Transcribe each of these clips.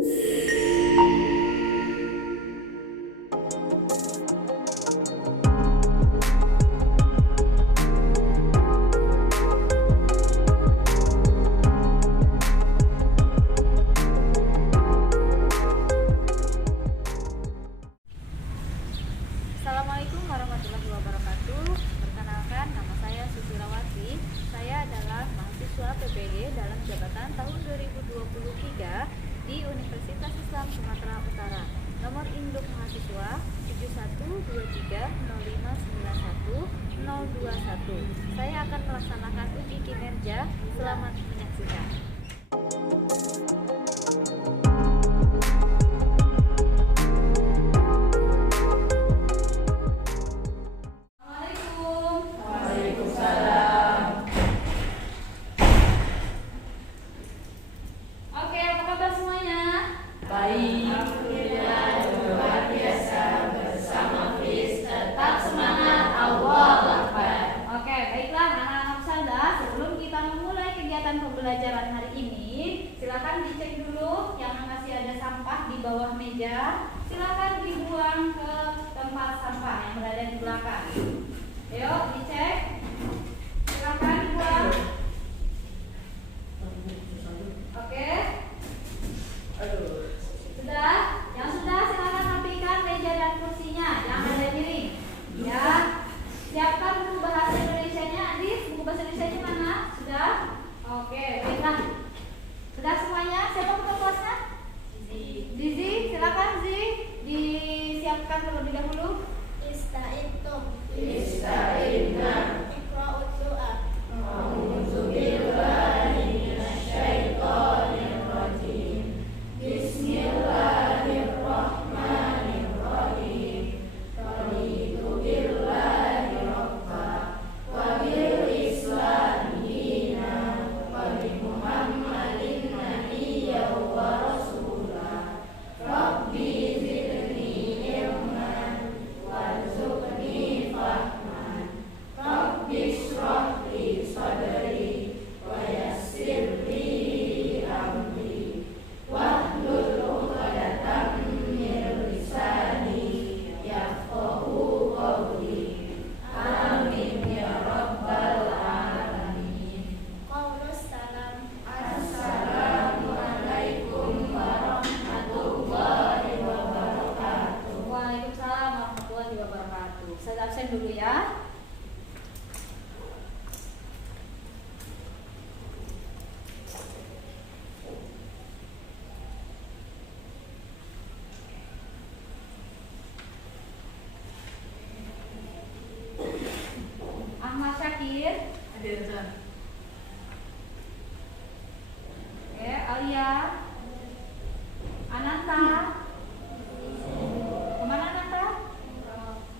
Assalamualaikum warahmatullahi wabarakatuh. Perkenalkan, nama saya Susilawati. Saya adalah mahasiswa PPG dalam jabatan tahun 2023 di Universitas Islam Sumatera Utara. Nomor induk mahasiswa 71230591 021. Saya akan melaksanakan uji kinerja. Selamat menyaksikan. Alhamdulillah, luar biasa. Bersama Fis, tetap semangat. Allahu Akbar. Oke, baiklah anak-anak Sanda, sebelum kita memulai kegiatan pembelajaran hari ini, silakan dicek dulu yang masih ada sampah di bawah meja. Silakan dibuang ke tempat sampah yang berada di belakang. Ayo dicek. Silakan dibuang. Oke. Sudah? Yang sudah silakan rapikan meja dan kursinya, jangan ada miring. Ya. Siapkan buku bahasa Indonesianya, Adis. Buku bahasa Indonesianya mana? Sudah? Oke, baiklah. Sudah semuanya? Siapa ketua kelasnya? Zizi, silakan Zizi. Disiapkan terlebih dahulu. Ista'intum. Ista'inna. Iqra'ud doa. A'udzu billahi minasyaitonir rajim. Bismillahirrahmanirrahim. Raditu billahi rabba wa bil islami dinan wa bi Muhammadin nabiyyan wa rasula. Rabbi zidni ilman warzuqni fahman. Rabbi shrah li sadri wa yassir li amri. Wahlul 'uqdatam min lisani yafqahu qawli. Amin ya rabbal alamin. Qaulus salam. Assalamualaikum warahmatullahi wabarakatuh. Waalaikumsalam warahmatullahi wabarakatuh. Saya absen dulu ya. Ahmad Syakir. Oke, Alia. Ananta. Kemana Ananta?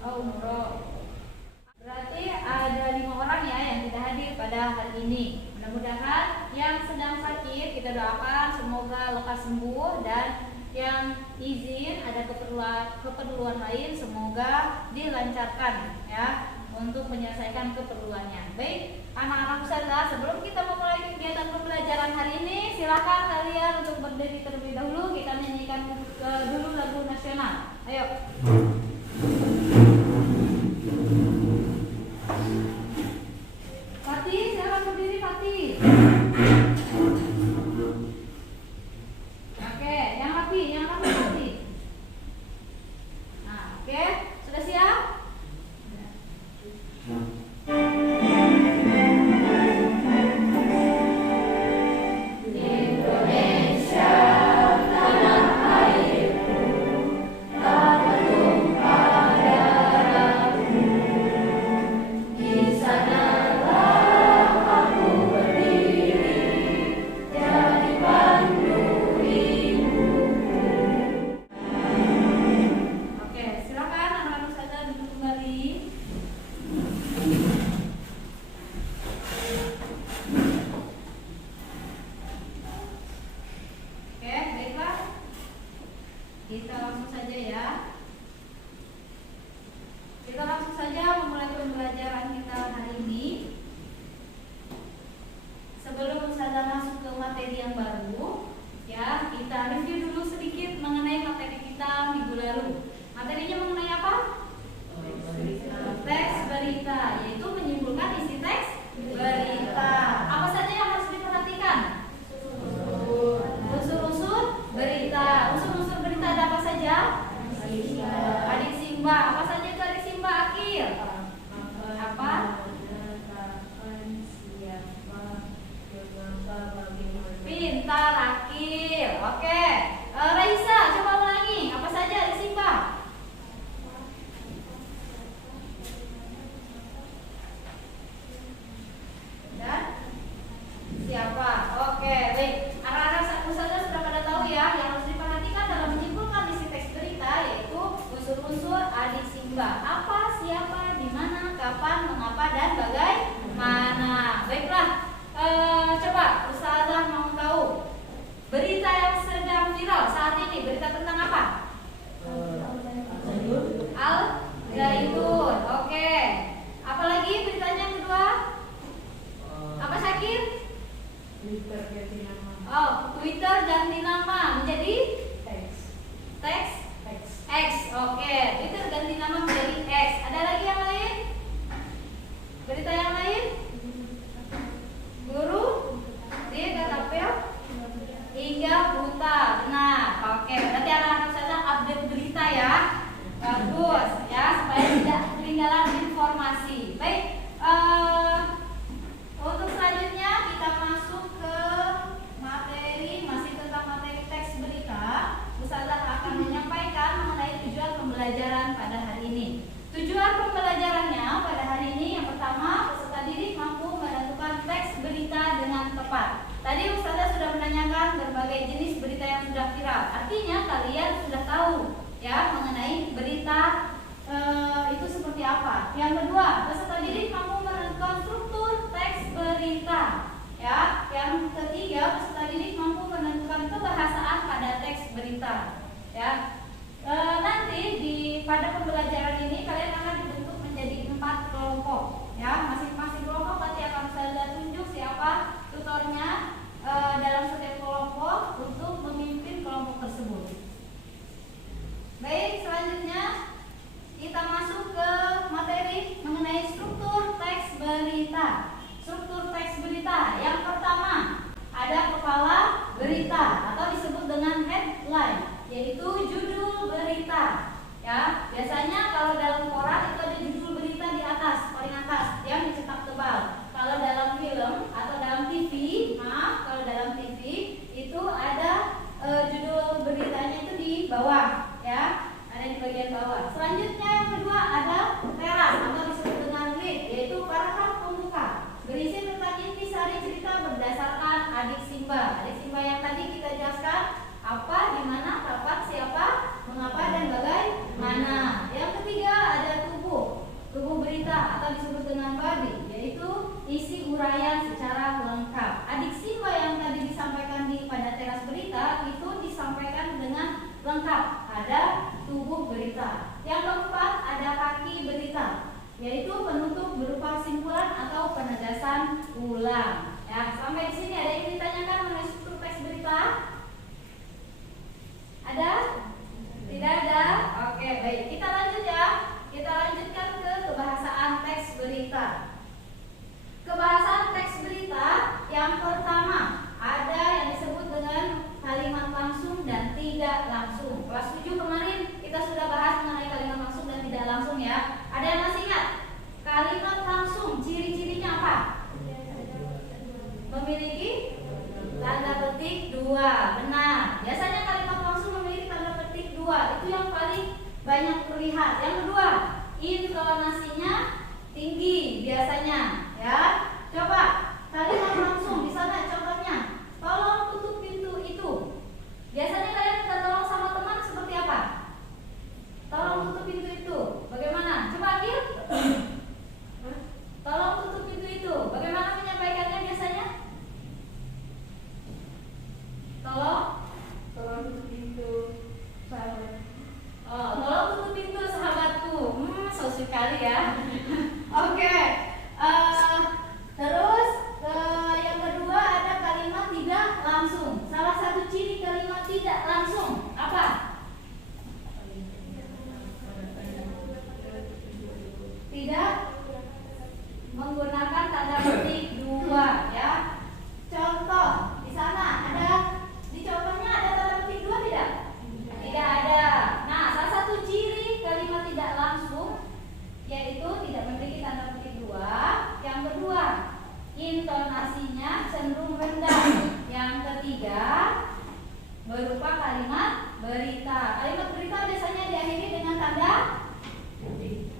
Oh, umroh. Berarti ada 5 orang ya yang tidak hadir pada hari ini. Mudah-mudahan yang sedang sakit kita doakan semoga lekas sembuh, dan yang izin ada keperluan lain semoga dilancarkan ya untuk menyelesaikan keperluannya. Baik, anak-anak ustazah, sebelum kita memulai kegiatan pembelajaran hari ini, silakan kalian untuk berdiri terlebih dahulu. Kita nyanyikan dulu lagu nasional. Ayo. Fatih, silakan berdiri Fatih. Oke, yang rapi Fatih. Nah, oke, sudah siap? Indonesia tanah airku, tak bertumpah darahku. Di sanalah aku berdiri, jadi pandu hidupku. Oke, silakan anak-anak ustazah duduk kembali. Oke, baiklah. Kita langsung saja ya. Kita langsung saja memulai pembelajaran kita hari ini. Sebelum Ustazah masuk ke materi yang baru, ya kita review dulu Raisa, coba ulangi. Apa saja di Simba? Dan siapa? Oke, baik. Anak-anak Ustazah sudah pada tahu ya. Yang harus diperhatikan dalam menyimpulkan isi teks berita yaitu unsur-unsur adik Simba. Apa, siapa, di mana, kapan, mengapa, dan bagaimana. Baiklah. Coba Ustazah mau tahu berita yang sedang viral saat ini. Berita tentang apa? Al-Zaitun. Oke. Apalagi beritanya yang kedua? Apa Syakir? Twitter ganti nama. Oh, Twitter ganti nama menjadi X. X. Oke, Twitter ganti nama menjadi X. Ada lagi yang lain? Berita yang lain? Guru dia katapel hingga buta. Benar. Oke, berarti anak-anak saya update berita ya. Bagus ya, supaya tidak ketinggalan informasi. Baik. Untuk selanjutnya kita masuk ke materi, masih tentang materi teks berita. Ustazah akan menyampaikan mengenai tujuan pembelajaran pada hari ini. Tujuan pembelajarannya pada hari ini yang pertama, peserta didik mampu menentukan teks berita dengan tepat. Tadi Ustazah sudah menanyakan berbagai jenis berita yang sudah viral. Artinya kalian sudah tahu ya mengenai berita itu seperti apa. Yang kedua, peserta didik mampu menentukan struktur teks berita. Ya, yang ketiga, peserta didik mampu menentukan kebahasaan pada teks berita. Ya, nanti pada pembelajaran ini kalian akan dibentuk menjadi 4 kelompok. Ya, masing-masing kelompok nanti akan saya tunjuk siapa tutornya dalam setiap kelompok untuk memimpin kelompok tersebut. Baik, selanjutnya kita masuk ke materi mengenai struktur teks berita. Struktur teks berita yang pertama ada kepala berita atau disebut dengan headline, yaitu judul berita. Ya, biasanya kalau dalam koran itu ada judul berita di atas, paling atas yang dicetak tebal. Kalau dalam film atau dalam TV, kalau dalam TV itu ada judul beritanya itu di bawah, ya, ada di bagian bawah. Selanjutnya yang kedua ada teras atau disebut dengan lead, yaitu paragraf pembuka berisi tentang intisari cerita berdasarkan adik Simba. Adik Simba yang tadi kita jelaskan apa, di mana, kapan, siapa, mengapa, dan bagaimana. Yang ketiga ada tubuh berita atau disebut dengan body, yaitu isi uraian secara lengkap. Adik Simba yang tadi disampaikan pada teras berita itu disampaikan dengan lengkap, ada tubuh berita. Yang keempat ada kaki berita, yaitu penutup berupa simpulan atau penegasan ulang. Ya, sampai di sini ada yang ditanyakan mengenai struktur teks berita? Ada? Tidak ada? Oke, baik. Kita lanjut ya. Kita lanjutkan ke kebahasaan teks berita. Kebahasaan teks berita yang pertama ada yang disebut dengan kalimat langsung dan tidak langsung. Kelas 7 kemarin kita sudah bahas mengenai kalimat langsung dan tidak langsung ya. Ada yang masih ingat? Kalimat langsung ciri-cirinya apa? Memiliki tanda petik 2. Benar. Biasanya kalimat langsung memiliki tanda petik 2. Itu yang paling banyak terlihat. Yang kedua, intonasinya tinggi biasanya, ya. Coba kalimat langsung di sana contohnya. Tolong tutup pintu itu. Biasanya kalian minta tolong sama teman seperti apa? Tolong tutup pintu itu. Bagaimana? Coba Akil. Tolong tutup pintu itu. Bagaimana menyampaikannya biasanya? Tolong tutup pintu. Oh, tolong tutup pintu sahabatku. So sekali ya. Oke. Terus yang kalimat berita. Kalimat berita biasanya diakhiri dengan tanda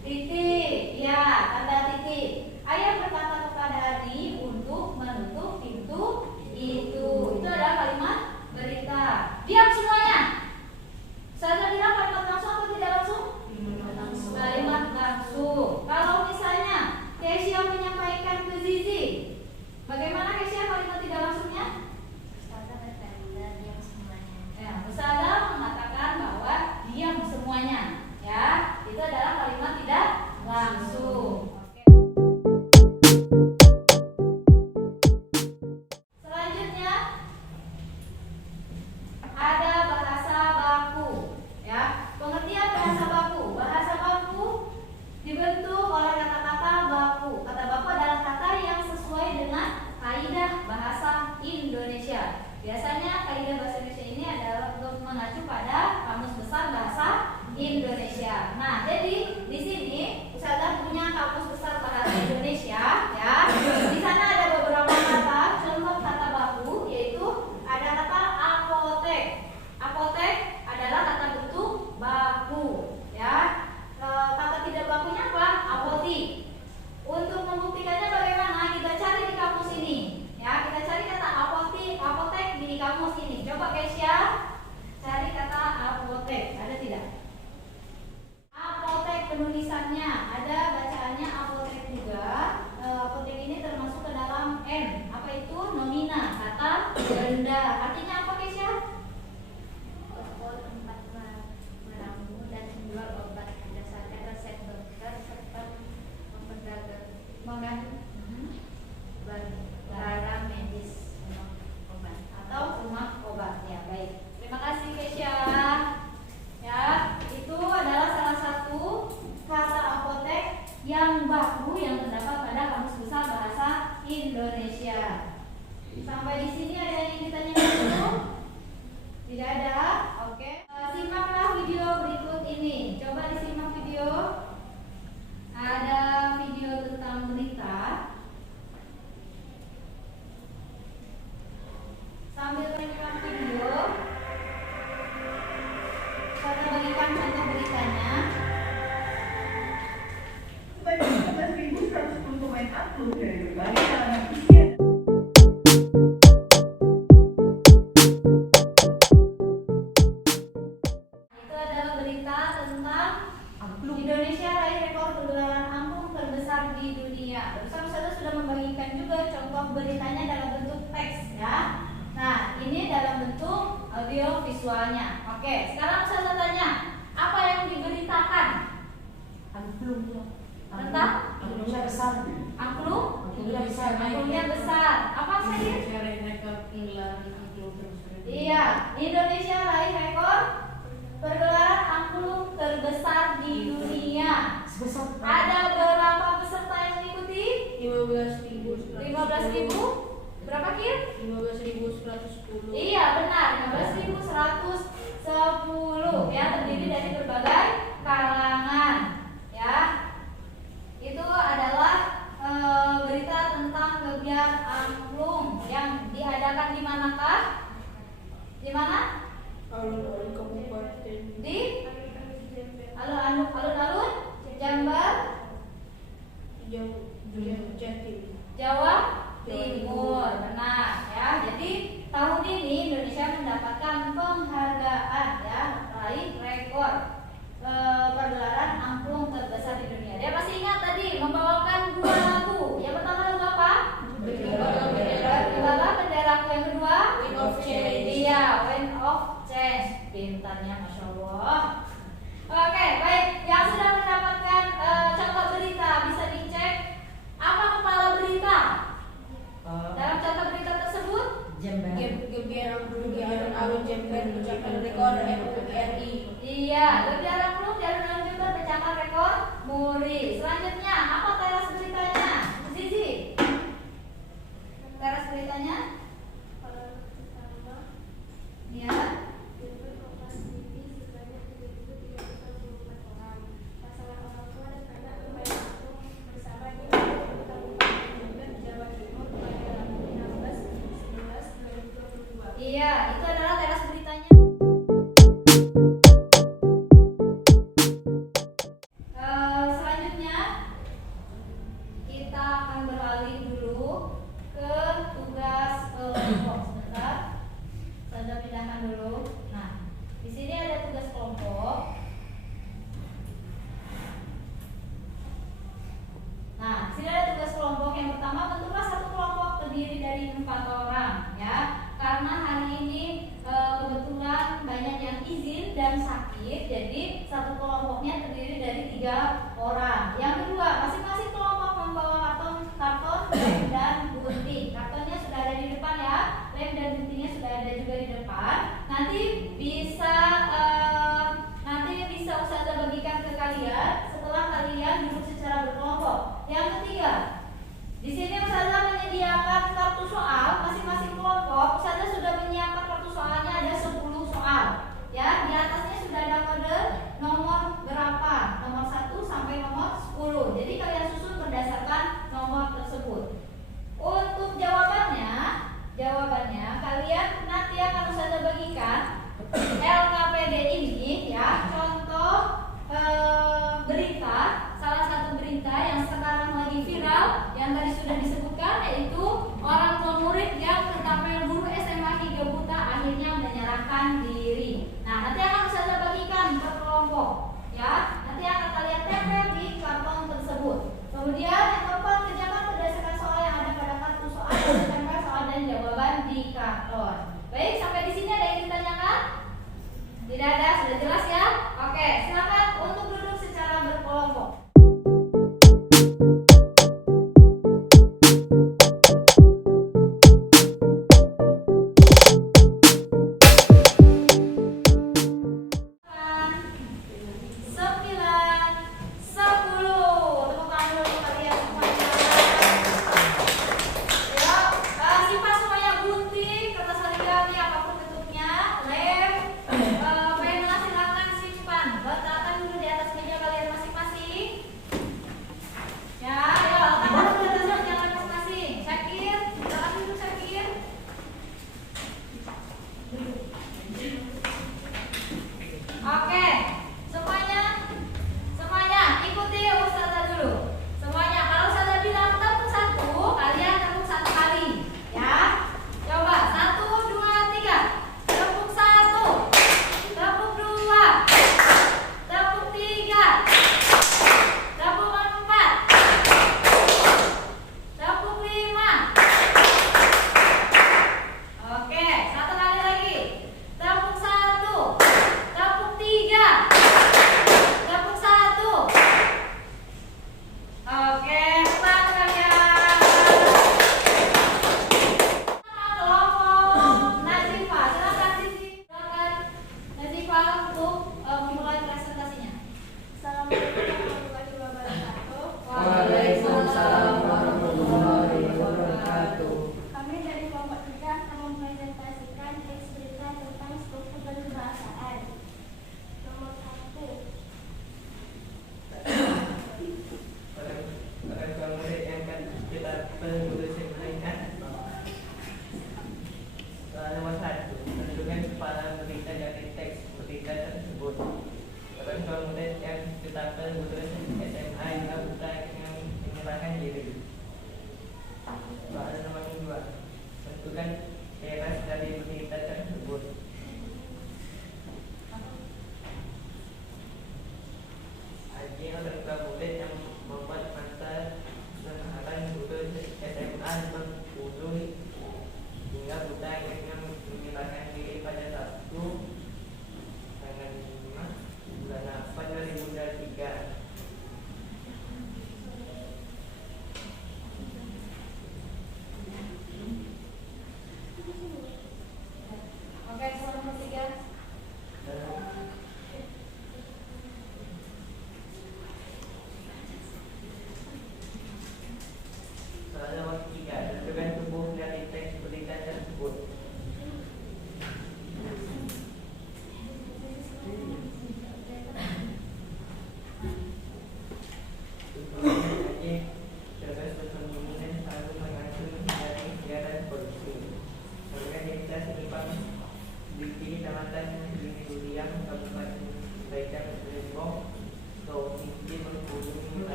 titik. Ya, tanda titik. Ayah berkata kepada Adi untuk menutup pintu itu. Itu adalah kalimat berita. Diam semuanya. Saya bilang kalimat langsung atau tidak langsung? Kalimat langsung. Kalau misalnya Kesia menyampaikan ke Zizi, bagaimana Kesia kalimat tidak langsungnya? Ustazah mengatakan bahwa diam semuanya. Ya, itu adalah kalimat tidak langsung. Oke. Selanjutnya ada bahasa baku. Ya, pengertian bahasa baku. Bahasa baku dibentuk oleh kata-kata baku. Kata baku adalah kata yang sesuai dengan kaidah bahasa Indonesia. Biasanya kaidah bahasa Indonesia ini adalah untuk mengacu pada Kamus Besar Bahasa Indonesia. Nah, jadi di sini Ustazah punya Kamus Besar Bahasa Indonesia, ya. Di sana ada beberapa kata, contoh kata baku, yaitu ada kata apotek. Apotek adalah kata bentuk baku, ya. Kata tidak bakunya apa? Apotik. Untuk membuktikannya bagaimana? Kita cari di kamus ini. Ya, kita cari kata apotek di kamus ini. Coba Kesia cari kata apotek. Ada tidak? Apotek penulisannya ada, bacaannya apotek juga. Apotek ini termasuk ke dalam N. Apa itu? Nomina, kata benda. Artinya apa Kesia? Toko tempat meramu dan menjual obat berdasarkan resep dokter serta memperdagangkan barang medis obat Atau rumah obat. Ya, baik. Terima kasih Kesia. Ya, itu adalah salah satu kata apotek yang baku yang terdapat pada Kamus Besar Bahasa Indonesia. Sampai di sini ada yang ditanyakan dulu? Tidak ada? Oke. Simaklah video berikut ini. Coba disimak video. Ada video tentang berita. Sambil menyimak video, saya bagikan contoh beritanya. Sebanyak 11.110 pemain angklung dari berbagai kalangan usia. Itu adalah berita tentang Indonesia raih rekor pergelaran angklung terbesar di dunia. Barusan saya sudah membagikan juga contoh beritanya dalam bentuk teks, ya. Nah, ini dalam bentuk audio visualnya. Oke, sekarang saya tanya, apa yang diberitakan? Angklung Tentang Angklungnya besar. angklung? Angklungnya besar. Angklungnya besar. Apa saja? Iya, Indonesia raih rekor pergelaran angklung terbesar di dunia. Sebesar Ada berapa peserta yang mengikuti? 15.110. 15.000? Berapa Kir? 15.110. Iya, benar, 15.110 ya, terdiri dari berbagai kalangan. Ya. Itu adalah berita tentang kegiatan angklung yang diadakan di manakah? Di mana? Alun-alun kabupaten. Di alun-alun Jambar, Jatim. Jawa Timur. Benar ya. Jadi tahun ini Indonesia mendapatkan penghargaan ya, raih rekor pergelaran angklung terbesar di dunia. Dia pasti ingat tadi membawakan 2 lagu. Yang pertama lagu apa? Bendera benderaku. Yang kedua? Wind of Change. Iya, Wind of Change. Pintarnya, masya Allah. Oke, baik. Yang sudah mendapatkan contoh berita bisa dicek apa kepala berita dalam contoh berita tersebut. Gebiar alun Jember mencapai rekor MURI. Iya, Gebiar angklung di alun-alun Jember mencapai rekor MURI. Selanjutnya, apa teras beritanya? Zizi, teras beritanya? Ya. Iya, itu adalah teras beritanya. sedang sakit, jadi satu kelompoknya terdiri dari 3 orang. Yang kedua, masing-masing kelompok membawa karton, lem dan gunting. Kartonnya sudah ada di depan ya, lem dan guntingnya sudah ada juga di depan. Nanti bisa Ustazah bagikan ke kalian setelah kalian duduk secara berkelompok. Yang ketiga, di sini Ustazah menyediakan kartu soal masing-masing kelompok. Ustazah sudah menyiapkan kartu soalnya ada 10 soal. Ya, di atasnya sudah ada kode nomor berapa, nomor 1 sampai nomor 10. Jadi kalian susun berdasarkan nomor tersebut. Untuk jawabannya kalian nanti akan Ustazah bagikan LKPD ini ya, contoh berita, salah satu berita yang sekarang lagi viral yang tadi sudah disebutkan, yaitu orang tua murid yang tertapel guru SMA 3 buta akhirnya menyerahkan diri. Nah, nanti akan Ustazah bagikan per kelompok ya, nanti akan kalian tempel di karton tersebut. Kemudian yang keempat, kerjakan berdasarkan soal yang ada pada kartu soal dan tempel soal dan jawaban di karton. Baik, sampai di sini ada yang ditanyakan? Tidak ada, sudah jelas ya? Oke, silakan untuk duduk secara berkelompok. Oke, satu kali lagi. Tepuk 1, tepuk 3.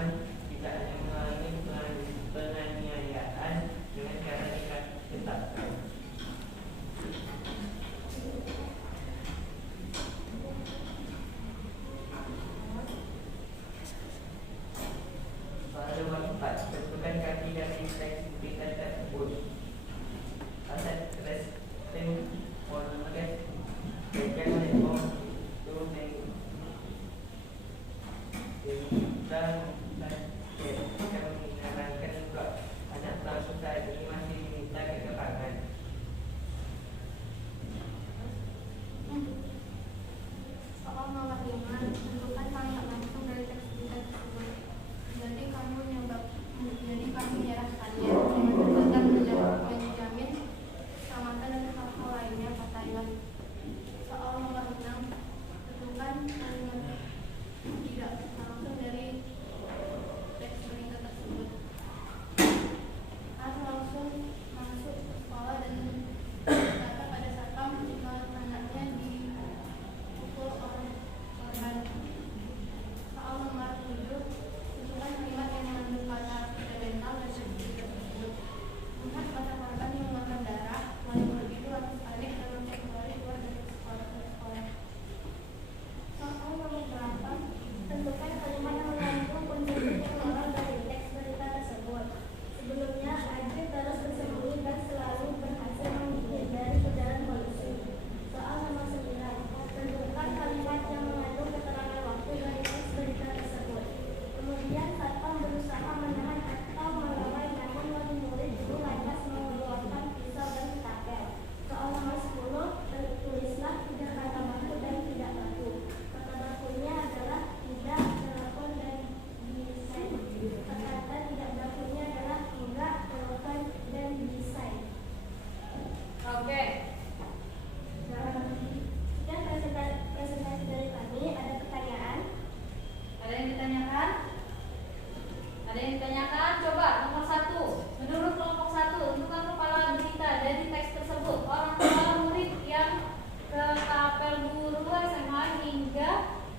ancaman tidak hanya mengalami penganiayaan dengan cara ditetapkan. Soal nomor 4, tentukan kaki dari teks berita tersebut. Aset resting polres bagian Depok itu dan menyarankan juga anak pelaku saat ini masih diminta keterangan. Soal nomor 5, tentukan tanggal langsung dari teks berita tersebut. Jadi kamu menyerahkannya dengan tetap menjamin keselamatan dan hal-hal lainnya, katanya. Soal nomor 6, tentukan kalimat tidak langsung dari teks berita tersebut. Harus langsung masuk ke sekolah dan berkata pada satpam jika anaknya dipukul oleh korban. Soal nomor 7, tentukan kalimat yang mengandung kata mental dan sedikit tersebut. Melihat kata korban yang mengeluarkan darah, mulai begitu langsung panik dan mencari keluar dari sekolah. Soal nomor 8, tentukan kalimat yang mengandung unsur yang keluar dari teks berita tersebut. Sebelumnya, Adri terus bersembunyi dan selalu berhasil menghindari kejaran polisi. Soal nomor 9, tentukan kalimat yang mengandung keterangan waktu dari teks berita tersebut. Kemudian satpam berusaha menahan atau melawan, namun wali murid itu lantas mengeluarkan pisau dan stapel. Soal nomor 10, tulislah 3 kata baku dan tidak baku. Kata bakunya adalah tidak, telepon, dan desain. Kata tidak bakunya adalah enggak, telepon, dan desain. Oke. Sekian presentasi dari kami. Ada pertanyaan? Ada yang ditanyakan? Ada yang ditanyakan? Coba nomor 1. Menurut kelompok 1, tentukan kepala berita dari teks tersebut. Orang tua murid yang ke kapel guru SMA hingga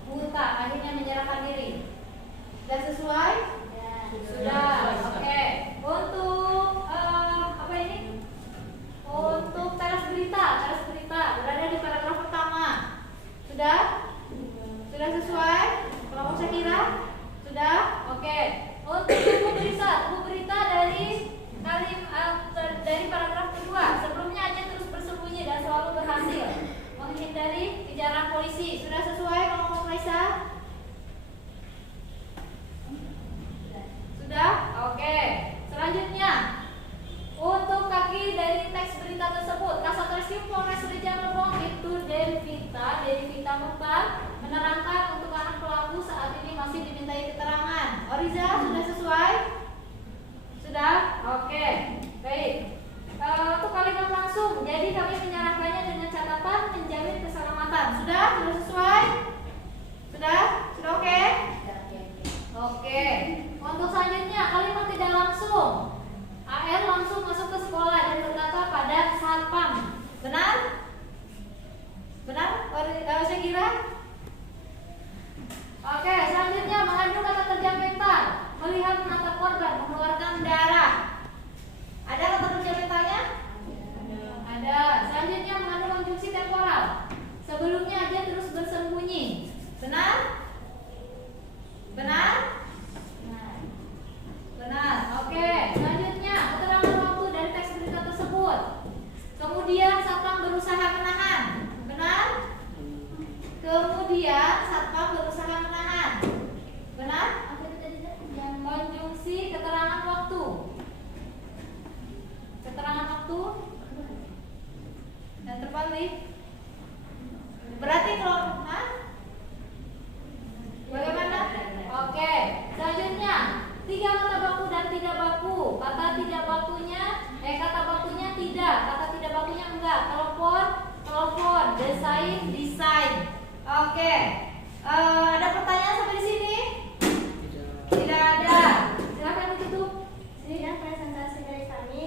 buta akhirnya menyerahkan diri. Sudah sesuai? Sudah. Oke. Untuk apa ini? Untuk teras berita berada di paragraf pertama. Sudah? Sudah sesuai? Kelompok saya kira? Sudah? Oke. Untuk buku berita dari paragraf kedua. Sebelumnya aja terus bersembunyi dan selalu berhasil menghindari kejaran polisi. Sudah sesuai kelompok Raisa? Sudah? Oke. Selanjutnya, untuk kaki dari teks berita tersebut, Kasatreskim Polres Rejang Lebong itu Devita Murtan menerangkan untuk anak pelaku saat ini masih dimintai keterangan. Oriza, sudah sesuai? Sudah? Oke. Baik. Untuk kalimat langsung, jadi kami menyerahkannya dengan catatan menjamin keselamatan. Sudah? Sudah sesuai? Sudah? Sudah oke? Oke. Untuk selanjutnya, kalimat tidak langsung. AR langsung masuk ke sekolah dan berkata pada satpam. Benar? Benar? Saya kira? Oke, selanjutnya mengandung kata kerja mental. Melihat menatap korban mengeluarkan darah. Ada kata kerja mentalnya? Ada. Selanjutnya mengandung konjungsi temporal. Sebelumnya aja terus bersembunyi. Benar? Benar? Benar. Oke. Selanjutnya keterangan waktu dari teks berita tersebut. Kemudian satpam berusaha menahan. Benar? Kemudian satpam berusaha menahan. Benar? Konjungsi keterangan waktu. Keterangan waktu dan terbalik. Berarti kalau bagaimana? Oke. Selanjutnya 3 kata baku dan tidak baku. Kata tidak bakunya, kata bakunya tidak, kata tidak bakunya enggak. Telepon, desain. Oke. Ada pertanyaan sampai di sini? Tidak ada. Silakan ditutup. Sekian presentasi dari kami.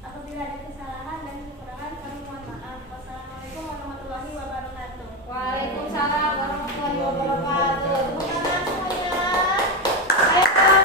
Apabila ada kesalahan dan kekurangan, kami mohon maaf. Wassalamualaikum warahmatullahi wabarakatuh. Waalaikumsalam warahmatullahi wabarakatuh. Tepuk tangan semuanya. Ayo.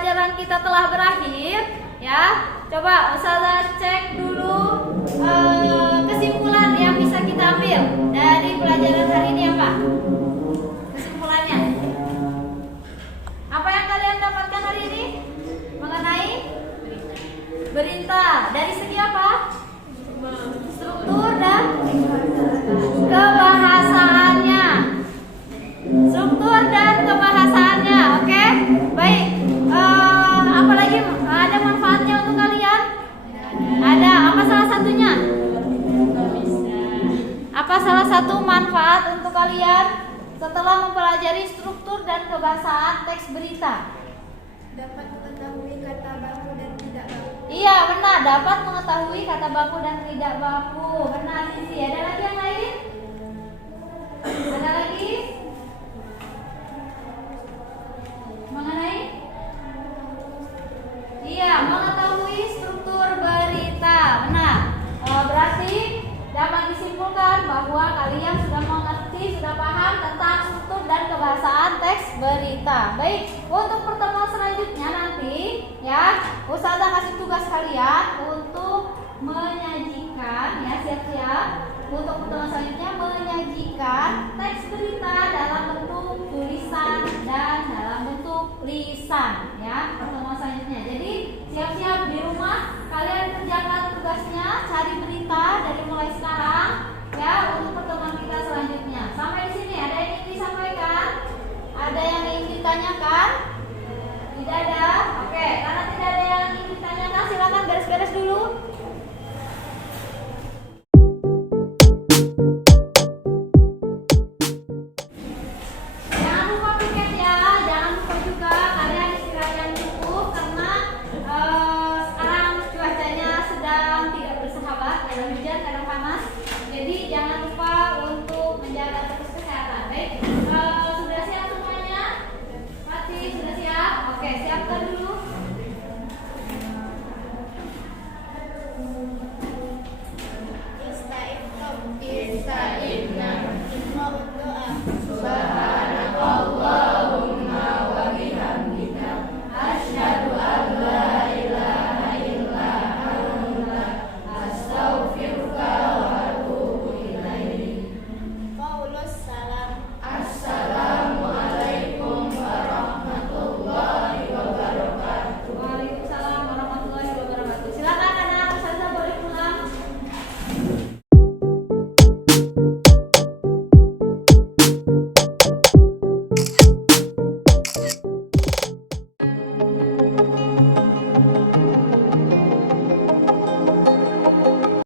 pelajaran kita telah berakhir, ya. Coba Ustazah cek dulu kesimpulan yang bisa kita ambil dari pelajaran hari ini apa? Kesimpulannya. Apa yang kalian dapatkan hari ini mengenai berita dari segi apa? Struktur dan kebahasaannya. Struktur dan kebahasaannya, oke? Baik. Apa lagi? Ada manfaatnya untuk kalian? Ada. Apa salah satunya? Apa salah satu manfaat untuk kalian setelah mempelajari struktur dan kebahasaan teks berita? Dapat mengetahui kata baku dan tidak baku. Iya, benar. Dapat mengetahui kata baku dan tidak baku. Benar, Sisi. Ada lagi yang lain? Ada lagi? Mengenai? Iya, mengetahui struktur berita. Benar. Berarti dapat disimpulkan bahwa kalian sudah mengerti, sudah paham tentang struktur dan kebahasaan teks berita. Baik, untuk pertemuan selanjutnya nanti, ya, Ustazah kasih tugas kalian untuk menyajikan, ya, siap-siap. Untuk pertemuan selanjutnya menyajikan teks berita dalam bentuk tulisan dan dalam bentuk lisan.